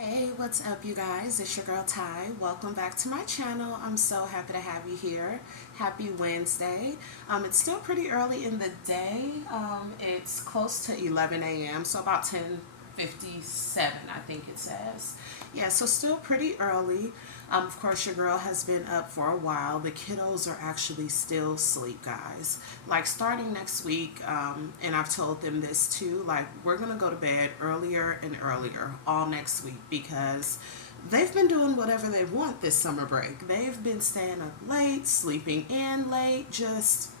Hey, what's up, you guys? It's your girl Ty. Welcome back to my channel. I'm so happy to have you here. Happy Wednesday. It's still pretty early in the day. It's close to 11 a.m., so about 10:57, I think it says. Yeah, so still pretty early. Of course, your girl has been up for a while. The kiddos are actually still asleep, guys. Like starting next week, and I've told them this too, like we're going to go to bed earlier and earlier all next week because they've been doing whatever they want this summer break. They've been staying up late, sleeping in late, just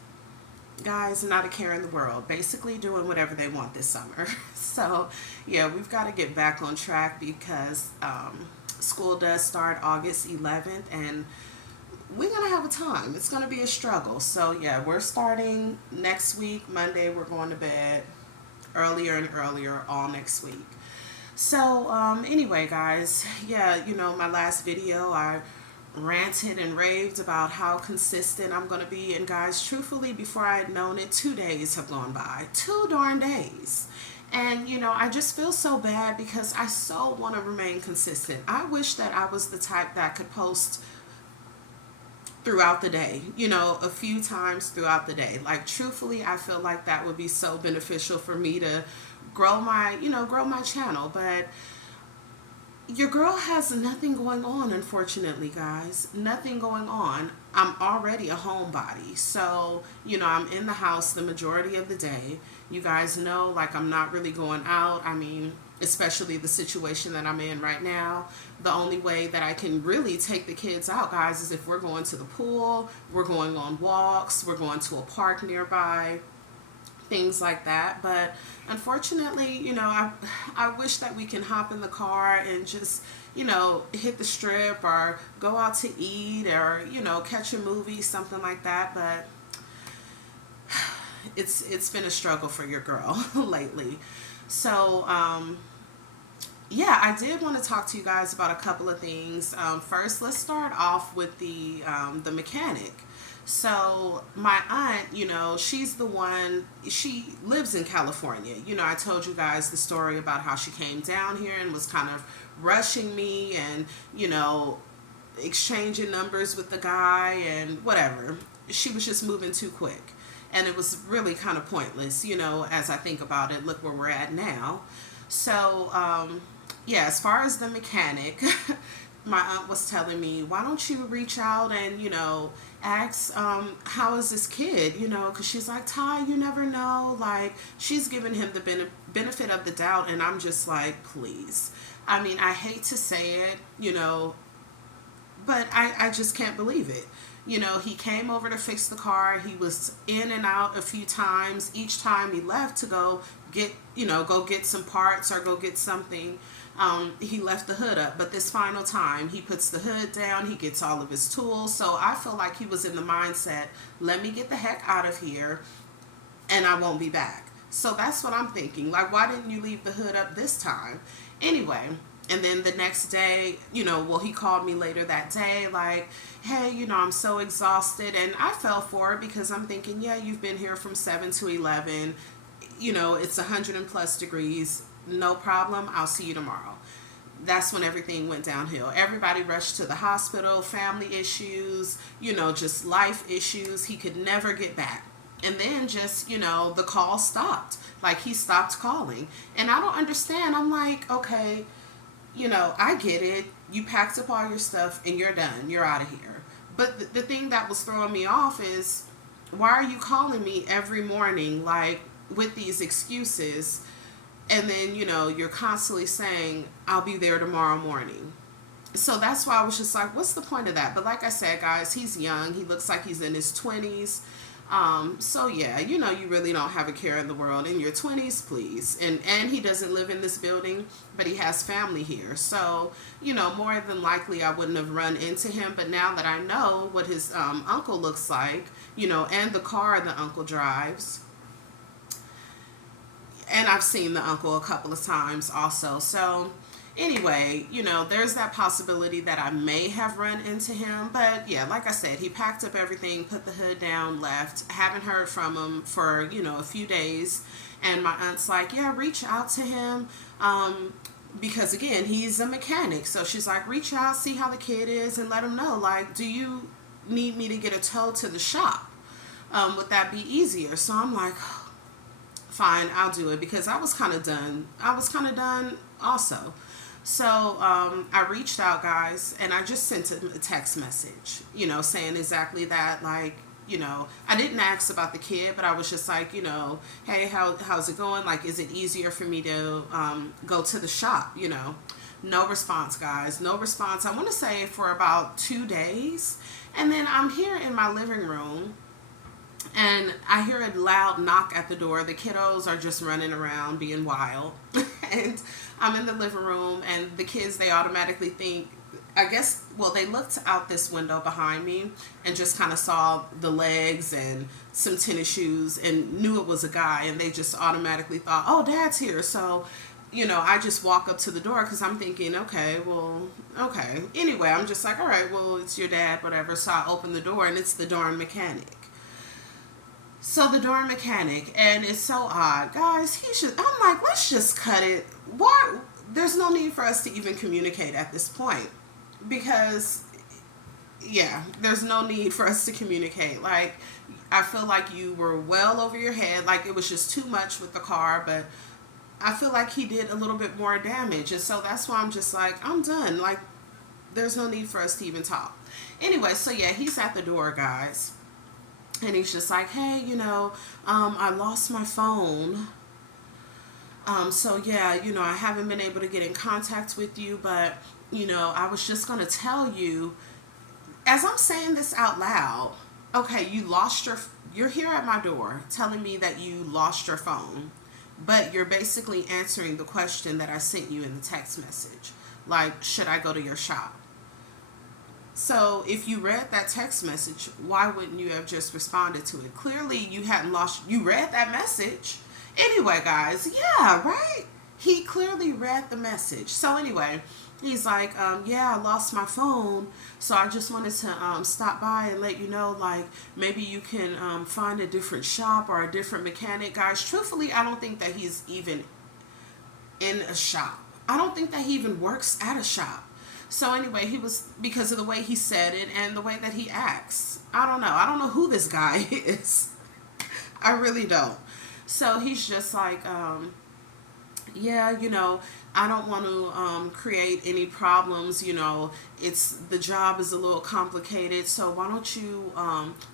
guys, not a care in the world, basically doing whatever they want this summer. So yeah, we've got to get back on track because school does start August 11th, and we're gonna have a time. It's gonna be a struggle. So yeah, we're starting next week Monday. We're going to bed earlier and earlier all next week. So anyway, guys, yeah, my last video I ranted and raved about how consistent I'm going to be. And guys, truthfully, before I had known it, 2 days have gone by. 2 darn days. And, I just feel so bad because I so want to remain consistent. I wish that I was the type that could post throughout the day, a few times throughout the day. Like, truthfully, I feel like that would be so beneficial for me to grow my channel. But your girl has nothing going on, unfortunately, guys. Nothing going on. I'm already a homebody. So, I'm in the house the majority of the day. You guys know, like, I'm not really going out. I mean, especially the situation that I'm in right now. The only way that I can really take the kids out, guys, is if we're going to the pool, we're going on walks, we're going to a park nearby, things like that. But unfortunately, I wish that we can hop in the car and just, hit the strip or go out to eat or, catch a movie, something like that. But it's been a struggle for your girl lately. So, yeah, I did want to talk to you guys about a couple of things. First, let's start off with the mechanic. So my aunt, she's the one, she lives in California. I told you guys the story about how she came down here and was kind of rushing me and, exchanging numbers with the guy and whatever. She was just moving too quick. And it was really kind of pointless, as I think about it. Look where we're at now. So, yeah, as far as the mechanic, my aunt was telling me, why don't you reach out and, ask, how is this kid, because she's like, Ty, you never know. Like, she's giving him the benefit of the doubt. And I'm just like, please. I mean, I hate to say it, but I just can't believe it. He came over to fix the car. He was in and out a few times. Each time he left to go get some parts or go get something, he left the hood up. But this final time, he puts the hood down. He gets all of his tools. So I feel like he was in the mindset, let me get the heck out of here and I won't be back. So that's what I'm thinking. Like, why didn't you leave the hood up this time? Anyway, and then the next day, he called me later that day, like, hey, I'm so exhausted. And I fell for it because I'm thinking, yeah, you've been here from 7 to 11. It's 100 and plus degrees. No problem. I'll see you tomorrow. That's when everything went downhill. Everybody rushed to the hospital, family issues, just life issues. He could never get back. And then just, the call stopped. Like, he stopped calling. And I don't understand. I'm like, okay, I get it. You packed up all your stuff and you're done. You're out of here. But the thing that was throwing me off is, why are you calling me every morning, like, with these excuses? And then, you're constantly saying, I'll be there tomorrow morning. So that's why I was just like, what's the point of that? But like I said, guys, he's young. He looks like he's in his 20s. So yeah, you really don't have a care in the world. In your 20s, please. And he doesn't live in this building, but he has family here. So, more than likely I wouldn't have run into him. But now that I know what his uncle looks like, and the car the uncle drives, and I've seen the uncle a couple of times also. So anyway, there's that possibility that I may have run into him. But yeah, like I said, he packed up everything, put the hood down, left. Haven't heard from him for, a few days. And my aunt's like, yeah, reach out to him. because again, he's a mechanic. So she's like, reach out, see how the kid is, and let him know, like, do you need me to get a tow to the shop? Would that be easier? So I'm like, fine, I'll do it, because I was kind of done. I was kind of done also. So I reached out, guys, and I just sent him a text message, saying exactly that. Like, I didn't ask about the kid, but I was just like, hey, how's it going? Like, is it easier for me to go to the shop? No response, guys. No response. I want to say for about 2 days. And then I'm here in my living room, and I hear a loud knock at the door. The kiddos are just running around being wild. And I'm in the living room, and the kids, they automatically think, I guess, well, they looked out this window behind me and just kind of saw the legs and some tennis shoes and knew it was a guy, and they just automatically thought, oh, Dad's here. So, I just walk up to the door because I'm thinking, okay, well, okay. Anyway, I'm just like, all right, well, it's your dad, whatever. So I open the door, and it's the darn mechanic. So the door mechanic, and it's so odd, guys. I'm like, let's just cut it. Why? There's no need for us to even communicate at this point, because, yeah, there's no need for us to communicate. Like, I feel like you were well over your head. Like, it was just too much with the car, but I feel like he did a little bit more damage, and so that's why I'm just like, I'm done. Like, there's no need for us to even talk. Anyway, so yeah, he's at the door, guys. And he's just like, hey, I lost my phone. So yeah, I haven't been able to get in contact with you, but, I was just going to tell you, as I'm saying this out loud, okay, you're here at my door telling me that you lost your phone, but you're basically answering the question that I sent you in the text message. Like, should I go to your shop? So if you read that text message, why wouldn't you have just responded to it? Clearly you read that message. Anyway, guys, yeah, right? He clearly read the message. So anyway, he's like, yeah, I lost my phone. So I just wanted to stop by and let you know, like, maybe you can find a different shop or a different mechanic. Guys, truthfully, I don't think that he's even in a shop. I don't think that he even works at a shop. So anyway, because of the way he said it and the way that he acts. I don't know. I don't know who this guy is. I really don't. So he's just like, yeah, I don't want to create any problems. The job is a little complicated. So why don't you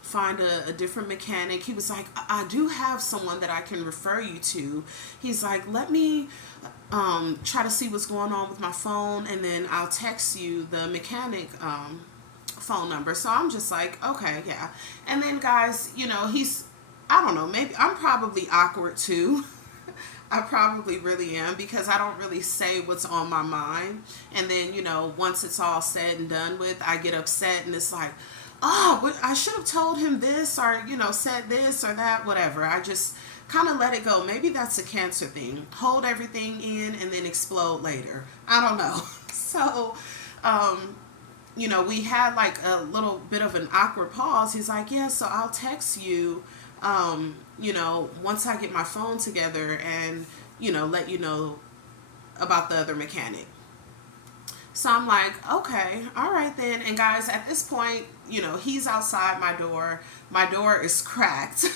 find a different mechanic? He was like, I do have someone that I can refer you to. He's like, let me try to see what's going on with my phone, and then I'll text you the mechanic phone number. So I'm just like, okay, yeah. And then, guys, I don't know, maybe I'm probably awkward too. I probably really am, because I don't really say what's on my mind. And then, once it's all said and done with, I get upset, and it's like, oh, I should have told him this, or, said this or that, whatever. I just kind of let it go. Maybe that's a Cancer thing. Hold everything in and then explode later. I don't know. So, we had like a little bit of an awkward pause. He's like, yeah, so I'll text you, once I get my phone together, and, let you know about the other mechanic. So I'm like, okay, all right then. And guys, at this point, he's outside my door. My door is cracked.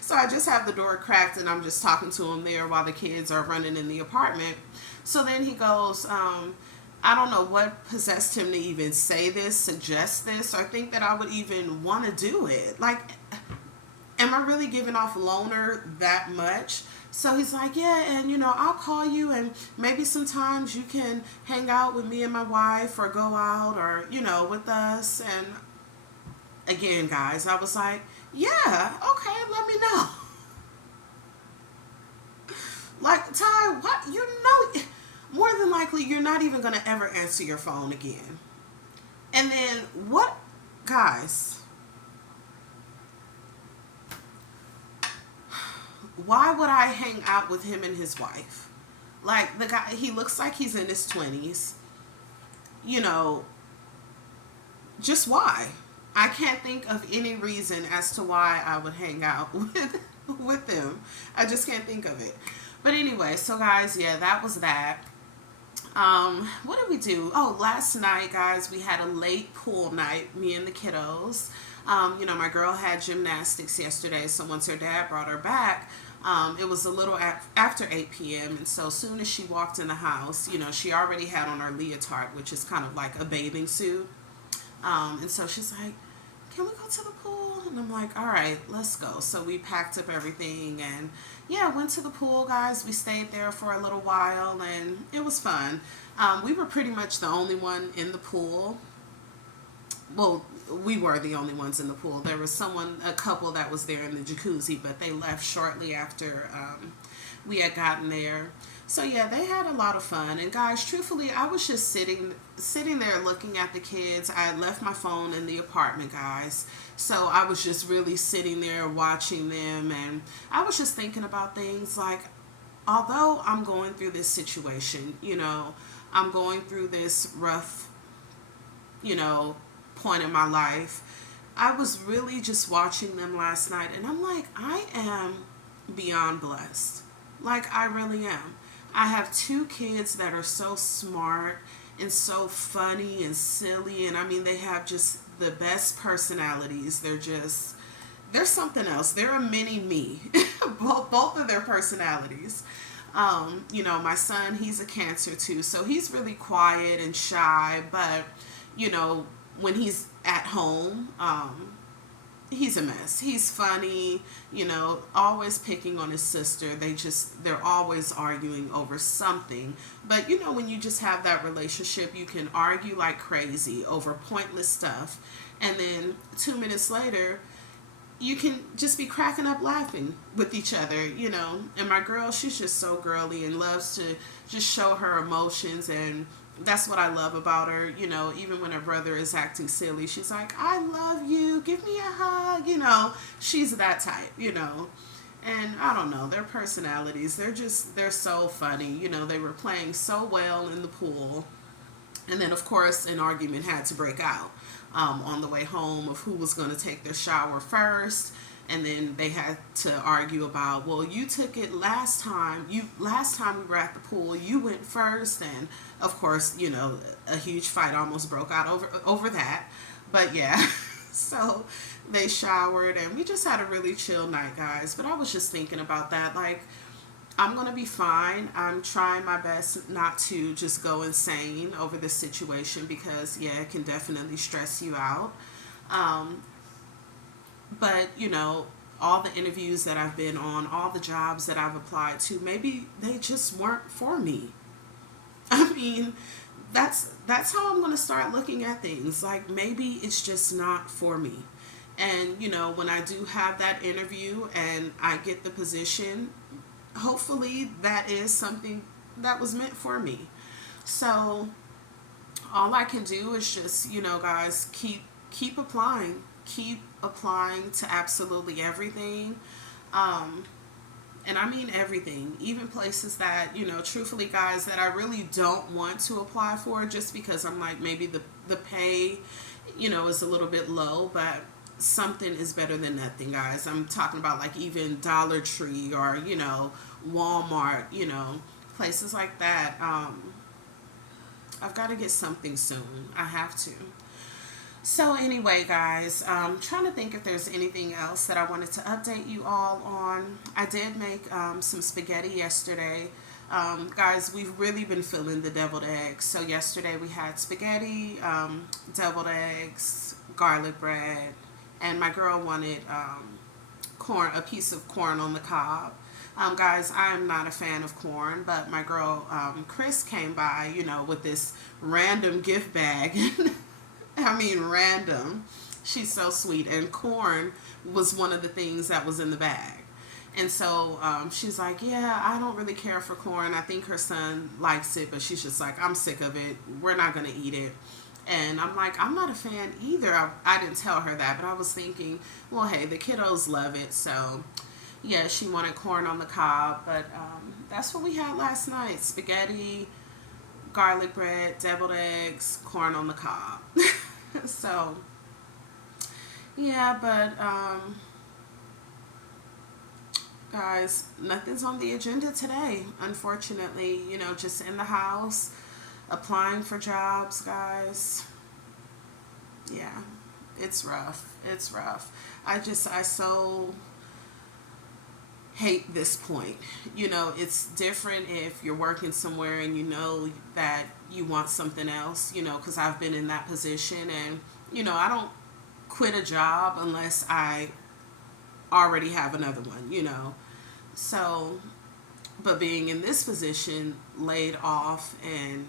So I just have the door cracked, and I'm just talking to him there while the kids are running in the apartment. So then he goes, I don't know what possessed him to even say this, suggest this, or think that I would even want to do it. Like, am I really giving off loner that much? So he's like, yeah, and I'll call you, and maybe sometimes you can hang out with me and my wife, or go out, or with us. And again, guys, I was like, yeah, okay, let me know. Like, Ty, what? More than likely, you're not even going to ever answer your phone again. And then, what, guys, why would I hang out with him and his wife? Like, the guy, he looks like he's in his 20s. Just why? I can't think of any reason as to why I would hang out with them. I just can't think of it. But anyway, so guys, yeah, that was that. What did we do? Oh, last night, guys, we had a late pool night, me and the kiddos. My girl had gymnastics yesterday, so once her dad brought her back, it was a little after 8 p.m. And so, soon as she walked in the house, she already had on her leotard, which is kind of like a bathing suit. And so she's like, "Can we go to the pool?" And I'm like, "All right, let's go." So we packed up everything and yeah, went to the pool, guys. We stayed there for a little while and it was fun. We were pretty much the only one in the pool. Well, we were the only ones in the pool. There was a couple that was there in the jacuzzi, but they left shortly after we had gotten there. So yeah, they had a lot of fun. And guys, truthfully, I was just sitting there looking at the kids. I had left my phone in the apartment, guys. So I was just really sitting there watching them, and I was just thinking about things like, although I'm going through this situation, I'm going through this rough, you know, point in my life. I was really just watching them last night, and I'm like, I am beyond blessed. Like, I really am. I have two kids that are so smart and so funny and silly, and I mean, they have just the best personalities. They're something else. They're a mini me, both of their personalities. My son, he's a Cancer too, so he's really quiet and shy, but you know, when he's at home, he's a mess. He's funny, always picking on his sister. They're always arguing over something. But when you just have that relationship, you can argue like crazy over pointless stuff. And then 2 minutes later, you can just be cracking up laughing with each other. And my girl, she's just so girly and loves to just show her emotions, and that's what I love about her. Even when her brother is acting silly, she's like, "I love you, give me a hug." She's that type. And I don't know, their personalities, they're so funny. They were playing so well in the pool, and then of course an argument had to break out on the way home of who was going to take their shower first. And then they had to argue about, well, you took it last time. Last time we were at the pool, you went first. And of course, a huge fight almost broke out over that. But yeah, so they showered and we just had a really chill night, guys. But I was just thinking about that. Like, I'm going to be fine. I'm trying my best not to just go insane over this situation because, yeah, it can definitely stress you out. But, all the interviews that I've been on, all the jobs that I've applied to, maybe they just weren't for me. I mean, that's how I'm going to start looking at things. Like, maybe it's just not for me. And, when I do have that interview and I get the position, hopefully that is something that was meant for me. So all I can do is just, guys, keep applying. Keep applying to absolutely everything. And I mean everything, even places that, truthfully, guys, that I really don't want to apply for just because I'm like, maybe the pay, is a little bit low, but something is better than nothing, guys. I'm talking about like even Dollar Tree or, Walmart, places like that. I've got to get something soon. I have to. So anyway, guys, I'm trying to think if there's anything else that I wanted to update you all on. I did make some spaghetti yesterday. Guys, we've really been feeling the deviled eggs. So yesterday we had spaghetti, deviled eggs, garlic bread, and my girl wanted corn, a piece of corn on the cob. Guys, I'm not a fan of corn, but my girl Chris came by, with this random gift bag. I mean, random. She's so sweet. And corn was one of the things that was in the bag. And so she's like, "Yeah, I don't really care for corn. I think her son likes it, but she's just like, I'm sick of it. We're not going to eat it." And I'm like, I'm not a fan either. I didn't tell her that, but I was thinking, well, hey, the kiddos love it. So, yeah, she wanted corn on the cob. But that's what we had last night. Spaghetti, garlic bread, deviled eggs, corn on the cob. So, yeah, but guys, nothing's on the agenda today, unfortunately. Just in the house, Applying for jobs, guys. Yeah, it's rough. It's rough. I so hate this point. You know, it's different if you're working somewhere and you know that you want something else, you know, because I've been in that position and, you know, I don't quit a job unless I already have another one, you know. So, but being in this position, laid off and,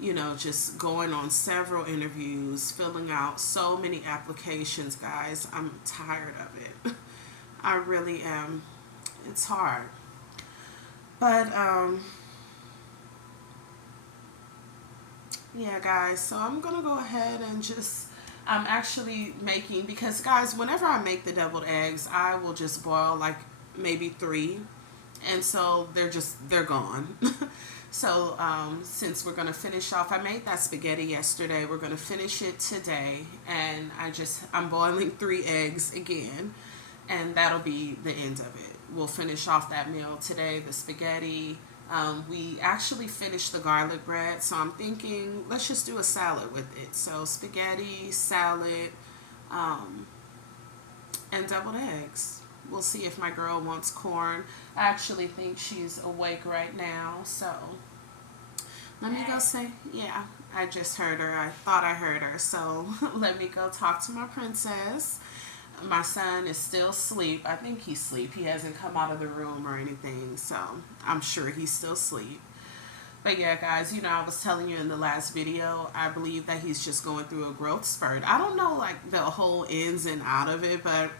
you know, just going on several interviews, filling out so many applications, guys, I'm tired of it. I really am. It's hard. But yeah, guys, so I'm gonna go ahead and just I'm actually making, because guys, whenever I make the deviled eggs, I will just boil like maybe three, and so they're gone. So since we're gonna finish off, I made that spaghetti yesterday. We're gonna finish it today, and I'm boiling three eggs again, and that'll be the end of it. We'll finish off that meal today, the spaghetti. We actually finished the garlic bread, so I'm thinking let's just do a salad with it. So spaghetti, salad, um, and deviled eggs. We'll see if my girl wants corn. I actually think she's awake right now, so let me go say, yeah, I just heard her. I thought I heard her, so let me go talk to my princess. My son is still asleep. I think he's asleep. He hasn't come out of the room or anything, so I'm sure he's still asleep. But yeah, guys, you know, I was telling you in the last video, I believe that he's just going through a growth spurt. I don't know, like, the whole ins and out of it, but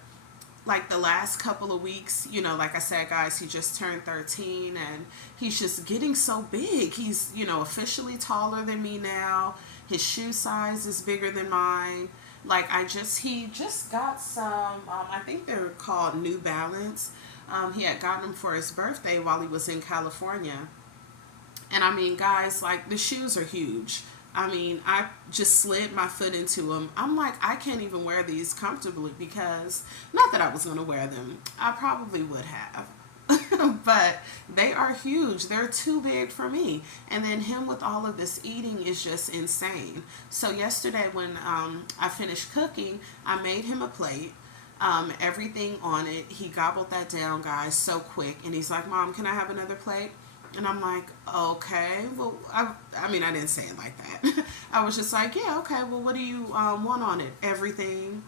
like the last couple of weeks, you know, like I said, guys, he just turned 13 and he's just getting so big. He's, you know, officially taller than me now. His shoe size is bigger than mine. Like he just got some, I think they're called New Balance. He had gotten them for his birthday while he was in California. And I mean, guys, like the shoes are huge. I mean, I just slid my foot into them. I'm like, I can't even wear these comfortably because, not that I was going to wear them, I probably would have. But they are huge. They're too big for me. And then him with all of this eating is just insane. So yesterday when I finished cooking, I made him a plate. Everything on it. He gobbled that down, guys, so quick. And he's like, Mom, can I have another plate? And I'm like, okay. Well, I mean, I didn't say it like that. I was just like, yeah, okay. Well, what do you want on it? Everything.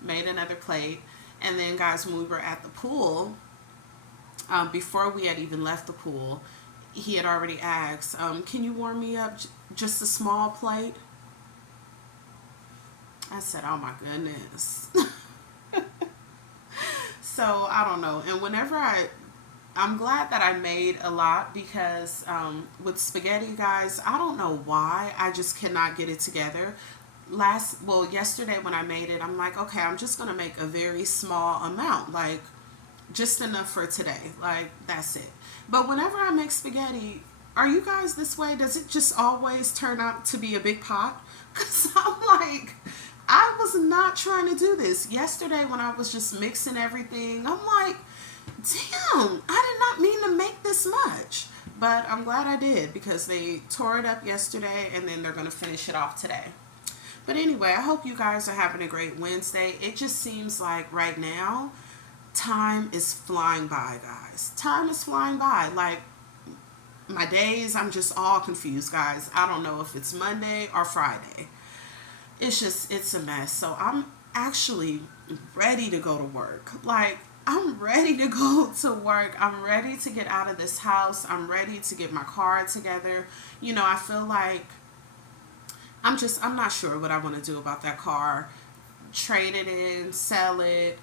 Made another plate. And then, guys, when we were at the pool, before we had even left the pool, he had already asked, can you warm me up just a small plate? I said, oh my goodness. So, I don't know. And whenever I'm glad that I made a lot because with spaghetti, guys, I don't know why. I just cannot get it together. Yesterday when I made it, I'm like, okay, I'm just going to make a very small amount, like just enough for today. Like, that's it. But whenever I make spaghetti, are you guys this way? Does it just always turn out to be a big pot? Because I'm like, I was not trying to do this. Yesterday when I was just mixing everything, I'm like, damn, I did not mean to make this much. But I'm glad I did because they tore it up yesterday and then they're going to finish it off today. But anyway, I hope you guys are having a great Wednesday. It just seems like right now, time is flying by, guys. Time is flying by. Like, my days, I'm just all confused, guys. I don't know if it's Monday or Friday. It's a mess. So I'm actually ready to go to work. Like, I'm ready to go to work. I'm ready to get out of this house. I'm ready to get my car together. You know, I feel like I'm not sure what I want to do about that car. Trade it in, sell it.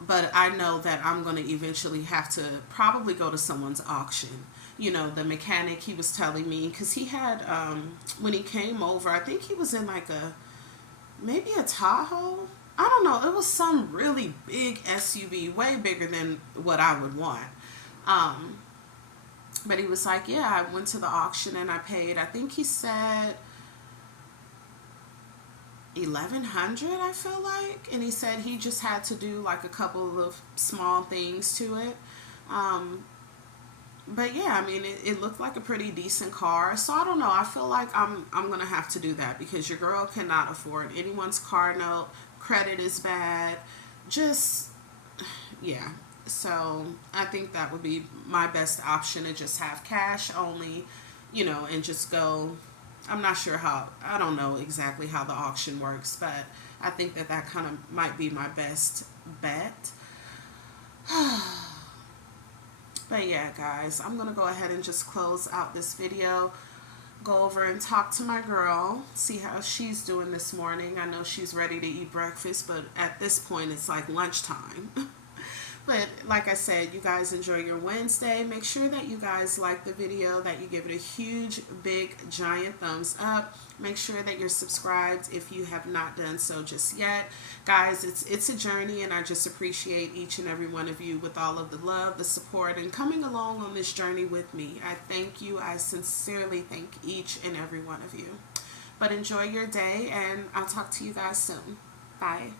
But I know that I'm going to eventually have to probably go to someone's auction. You know, the mechanic, he was telling me, because he had, when he came over, I think he was in like maybe a Tahoe. I don't know. It was some really big SUV, way bigger than what I would want. But he was like, yeah, I went to the auction and I paid, I think he said 1,100, I feel like. And he said he just had to do like a couple of small things to it. But yeah, I mean, it looked like a pretty decent car. So I don't know. I feel like I'm gonna have to do that because your girl cannot afford anyone's car note. Credit is bad. Just yeah. So I think that would be my best option to just have cash only, and just go. I'm not sure how. I don't know exactly how the auction works, but I think that that kind of might be my best bet. But yeah, guys, I'm going to go ahead and just close out this video. Go over and talk to my girl, see how she's doing this morning. I know she's ready to eat breakfast, but at this point, it's like lunchtime. But like I said, you guys enjoy your Wednesday. Make sure that you guys like the video, that you give it a huge, big, giant thumbs up. Make sure that you're subscribed if you have not done so just yet. Guys, it's a journey, and I just appreciate each and every one of you with all of the love, the support, and coming along on this journey with me. I thank you. I sincerely thank each and every one of you. But enjoy your day, and I'll talk to you guys soon. Bye.